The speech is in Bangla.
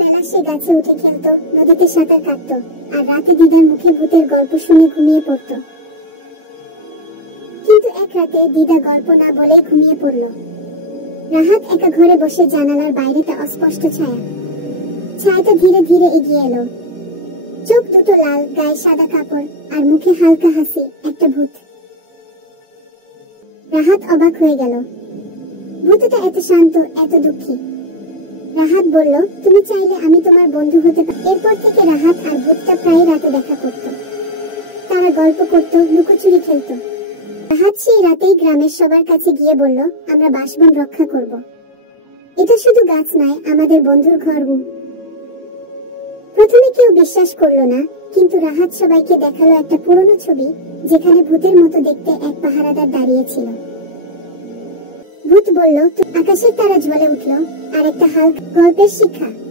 বেলা সে গাছে উঠে খেলতো, নদীতে সাঁতার কাটতো, আর রাতে দিদার মুখে ভূতের গল্প শুনে ঘুমিয়ে পড়তো। কিন্তু এক রাতে দিদা গল্প না বলে ঘুমিয়ে পড়ল। রাহাত একা ঘরে বসে জানালার বাইরেটা অস্পষ্ট ছায়া। ছায়াটা ধীরে ধীরে এগিয়ে এলো। চোখ দুটো লাল, গায়ে সাদা কাপড়, আর মুখে হালকা হাসি, একটা ভূত। রাহাত অবাক হয়ে গেল। ভূতটা এত শান্ত, এত দুঃখী। রাহাত বলল, তুমি চাইলে আমি তোমার বন্ধু হতে পারি। এরপর থেকে রাহাত আর ভূতটা প্রায় রাতে দেখা করত। তারা গল্প করত, লুকোচুরি খেলত। রাহাত সেই রাতেই গ্রামের সবার কাছে গিয়ে বলল, আমরা বাসবন রক্ষা করব। এটা শুধু গাছ নয়, আমাদের বন্ধুর ঘর। প্রথমে কেউ বিশ্বাস করলো না, কিন্তু রাহাত সবাইকে দেখালো একটা পুরনো ছবি, যেখানে ভূতের মতো দেখতে এক পাহারাদার দাঁড়িয়ে ছিল। ভূত বলল, আকাশের তারা জ্বলে উঠল, আর একটা হালকা গল্পের শিক্ষা।